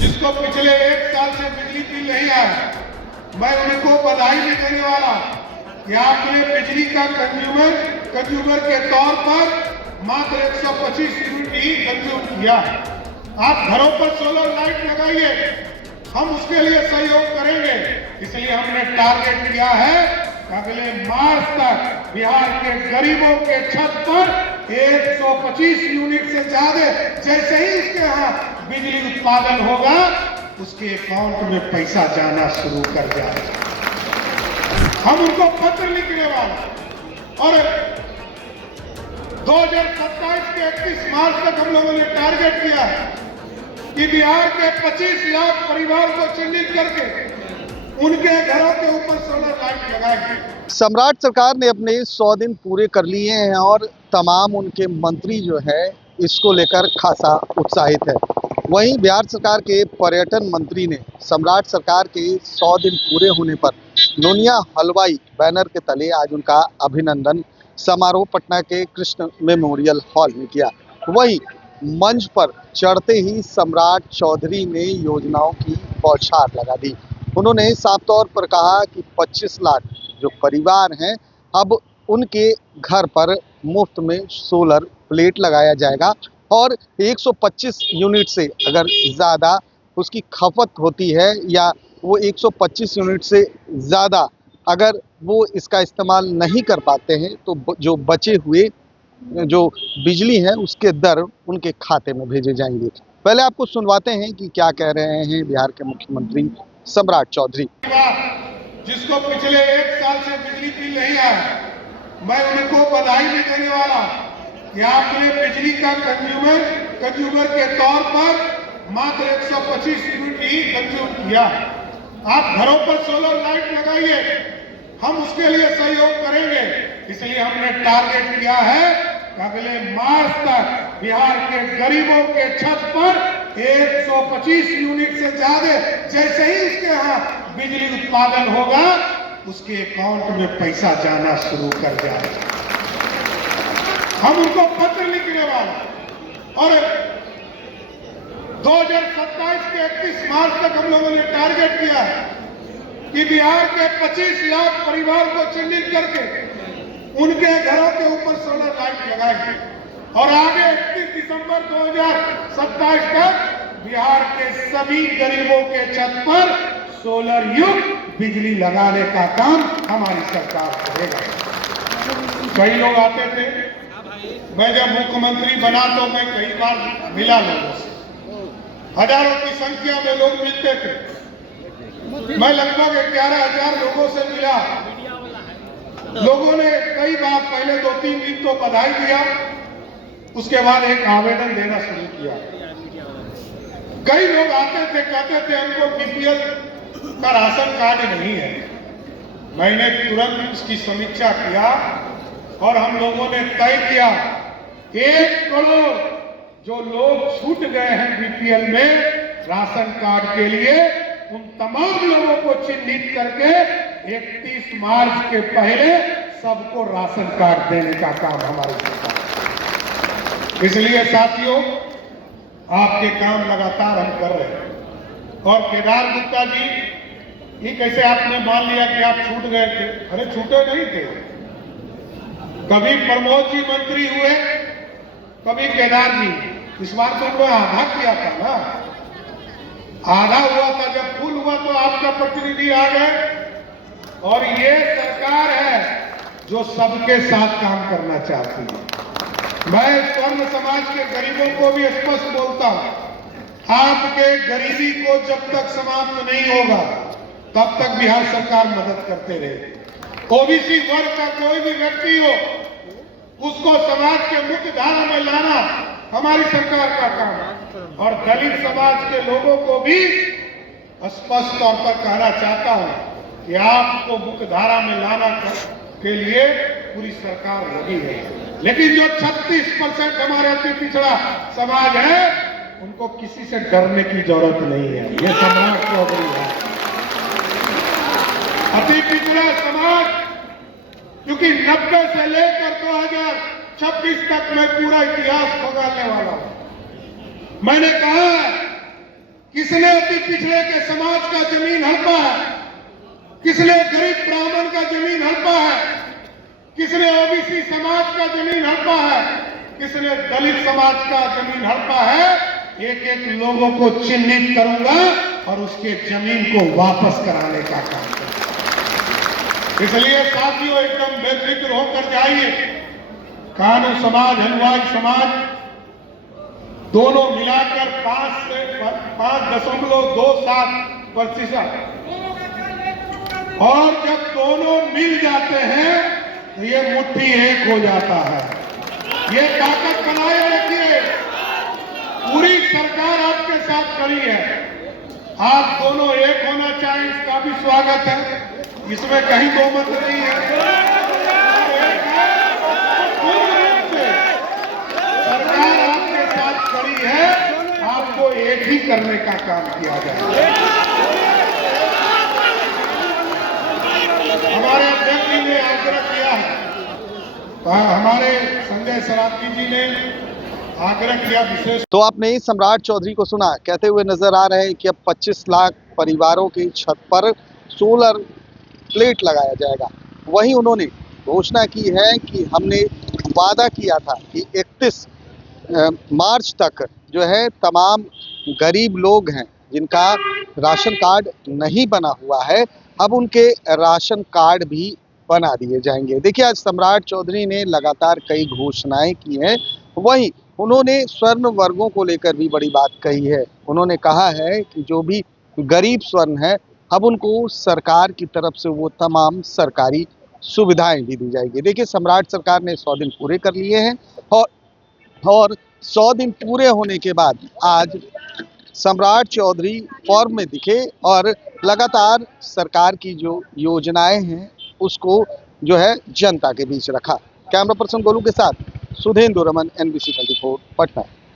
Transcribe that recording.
जिसको पिछले 1 साल से बिजली बिल नहीं आया, मैं उनको बधाई भी देने वाला कि आपने बिजली का कंज्यूमर के तौर पर मात्र 125 यूनिट ही कंज्यूम किया। आप घरों पर सोलर लाइट लगाइए, हम उसके लिए सहयोग करेंगे। इसलिए हमने टारगेट किया है अगले मार्च तक बिहार के गरीबों के छत पर 125 यूनिट से ज्यादा जैसे ही उसके यहाँ बिजली उत्पादन होगा उसके अकाउंट में पैसा जाना शुरू कर जाएगा। हम उनको पत्र लिखने वाले और 2027 के 31 मार्च तक हम लोगों ने टारगेट किया है कि बिहार के 25 लाख परिवार को चिन्हित करके उनके घरों के ऊपर सोलर लाइट लगाएंगे। सम्राट सरकार ने अपने 100 दिन पूरे कर लिए हैं और तमाम उनके मंत्री जो है इसको लेकर खासा उत्साहित है। वहीं बिहार सरकार के पर्यटन मंत्री ने सम्राट सरकार के 100 दिन पूरे होने पर नोनिया हलवाई बैनर के तले आज उनका अभिनंदन समारोह पटना के कृष्ण मेमोरियल हॉल में किया। वहीं मंच पर चढ़ते ही सम्राट चौधरी ने योजनाओं की बौछार लगा दी। उन्होंने साफ तौर पर कहा कि 25 लाख जो परिवार हैं अब उनके घर पर मुफ्त में सोलर प्लेट लगाया जाएगा और 125 यूनिट से अगर ज़्यादा उसकी खपत होती है या वो 125 यूनिट से ज़्यादा अगर वो इसका इस्तेमाल नहीं कर पाते हैं तो जो बचे हुए जो बिजली है उसके दर उनके खाते में भेजे जाएंगे। पहले आपको सुनवाते हैं कि क्या कह रहे हैं बिहार के मुख्यमंत्री सम्राट चौधरी। जिसको पिछले 1 साल से बिजली बिल नहीं आया, मैं उनको बधाई भी देने वाला कि आपने बिजली का कंज्यूमर के तौर पर मात्र 125 यूनिट ही कंज्यूम किया। आप घरों पर सोलर लाइट लगाइए, हम उसके लिए सहयोग करेंगे। इसलिए हमने टारगेट किया है अगले मार्च तक बिहार के गरीबों के छत पर 125 यूनिट से ज्यादा जैसे ही उसके यहाँ बिजली उत्पादन होगा उसके अकाउंट में पैसा जाना शुरू कर जाएगा। हम उनको पत्र लिखने वाले और 2027 के 31 मार्च तक हम लोगों ने टारगेट किया है कि बिहार के 25 लाख परिवार को चिन्हित करके उनके घरों के ऊपर सोलर लाइट लगाएंगे और आगे 31 दिसंबर 2027 तक बिहार के सभी गरीबों के छत पर सोलर युक्त बिजली लगाने का काम हमारी सरकार करेगा। कई लोग आते थे, मैं जब मुख्यमंत्री बना तो मैं कई बार मिला लोगों से, हजारों की संख्या में लोग मिलते थे। मैं लगभग 11,000 लोगों से मिला। लोगों ने कई बार पहले 2-3 दिन तो बधाई दिया, उसके बाद एक आवेदन देना शुरू किया। कई लोग आते थे, कहते थे हमको बीपीएल का राशन कार्ड नहीं है। मैंने तुरंत उसकी समीक्षा किया और हम लोगों ने तय किया 1 करोड़ जो लोग छूट गए हैं बीपीएल में राशन कार्ड के लिए, उन तमाम लोगों को चिन्हित करके 31 मार्च के पहले सबको राशन कार्ड देने का काम हमारी सरकार। इसलिए साथियों, आपके काम लगातार हम कर रहे हैं। और केदार गुप्ता जी, ये कैसे आपने मान लिया कि आप छूट गए थे? अरे छूटे नहीं थे। कभी प्रमोद जी मंत्री हुए, कभी केदार जी। इस बार तो उन्होंने आधा किया था ना, आधा हुआ था। जब फुल हुआ तो आपका प्रतिनिधि आ गए। और ये सरकार है जो सबके साथ काम करना चाहती है। मैं स्वर्ण समाज के गरीबों को भी स्पष्ट बोलता हूं, आपके गरीबी को जब तक समाप्त नहीं होगा तब तक बिहार सरकार मदद करते रहे। ओबीसी वर्ग का कोई भी व्यक्ति हो, उसको समाज के मुख्य धारा में लाना हमारी सरकार का काम है। और दलित समाज के लोगों को भी स्पष्ट तौर पर कहना चाहता हूं कि आपको मुख्य धारा में लाना के लिए पूरी सरकार लगी है। लेकिन जो 36% हमारे अति पिछड़ा समाज है, उनको किसी से डरने की जरूरत नहीं है। ये सम्राट चौधरी है। अति पिछड़ा समाज, क्योंकि 90 से लेकर 26 तक मैं पूरा इतिहास खंगालने वाला हूं। मैंने कहा किसने अति पिछड़े के समाज का जमीन हड़पा है, किसने गरीब ब्राह्मण का जमीन हड़पा है, किसने ओबीसी समाज का जमीन हड़पा है, किसने दलित समाज का जमीन हड़पा है, एक एक लोगों को चिन्हित करूंगा और उसके जमीन को वापस कराने का काम करूंगा। इसलिए साथियों एकदम बेफिक्र होकर जाइए। कानू समाज, हलवाई समाज दोनों मिलाकर 5.27% और जब दोनों मिल जाते हैं तो ये मुट्ठी एक हो जाता है। ये ताकत बनाए रखिए। पूरी सरकार आपके साथ खड़ी है। आप दोनों एक होना चाहें इसका भी स्वागत है, इसमें कहीं दो मत नहीं है। सरकार आपके साथ खड़ी है, आपको एक ही करने का काम किया जाए। हमारे अध्यक्ष जी ने आग्रह किया है, हमारे संजय सरावगी जी ने आग्रह किया विशेष। तो आपने सम्राट चौधरी को सुना कहते हुए नजर आ रहे हैं कि अब 25 लाख परिवारों की छत पर सोलर प्लेट लगाया जाएगा। वहीं उन्होंने घोषणा की है कि हमने वादा किया था कि 31 मार्च तक जो है तमाम गरीब लोग हैं जिनका राशन कार्ड नहीं बना हुआ है, अब उनके राशन कार्ड भी बना दिए जाएंगे। देखिए, आज सम्राट चौधरी ने लगातार कई घोषणाएं की हैं। वहीं उन्होंने स्वर्ण वर्गों को लेकर भी बड़ी बात कही है। उन्होंने कहा है कि जो भी गरीब स्वर्ण है अब उनको सरकार की तरफ से वो तमाम सरकारी सुविधाएं भी दी जाएगी। देखिए, सम्राट सरकार ने 100 दिन पूरे कर लिए हैं और 100 दिन पूरे होने के बाद आज सम्राट चौधरी फॉर्म में दिखे और लगातार सरकार की जो योजनाएं हैं उसको जो है जनता के बीच रखा। कैमरा पर्सन गोलू के साथ सुधेंदु रमन, NBC 24 पटना।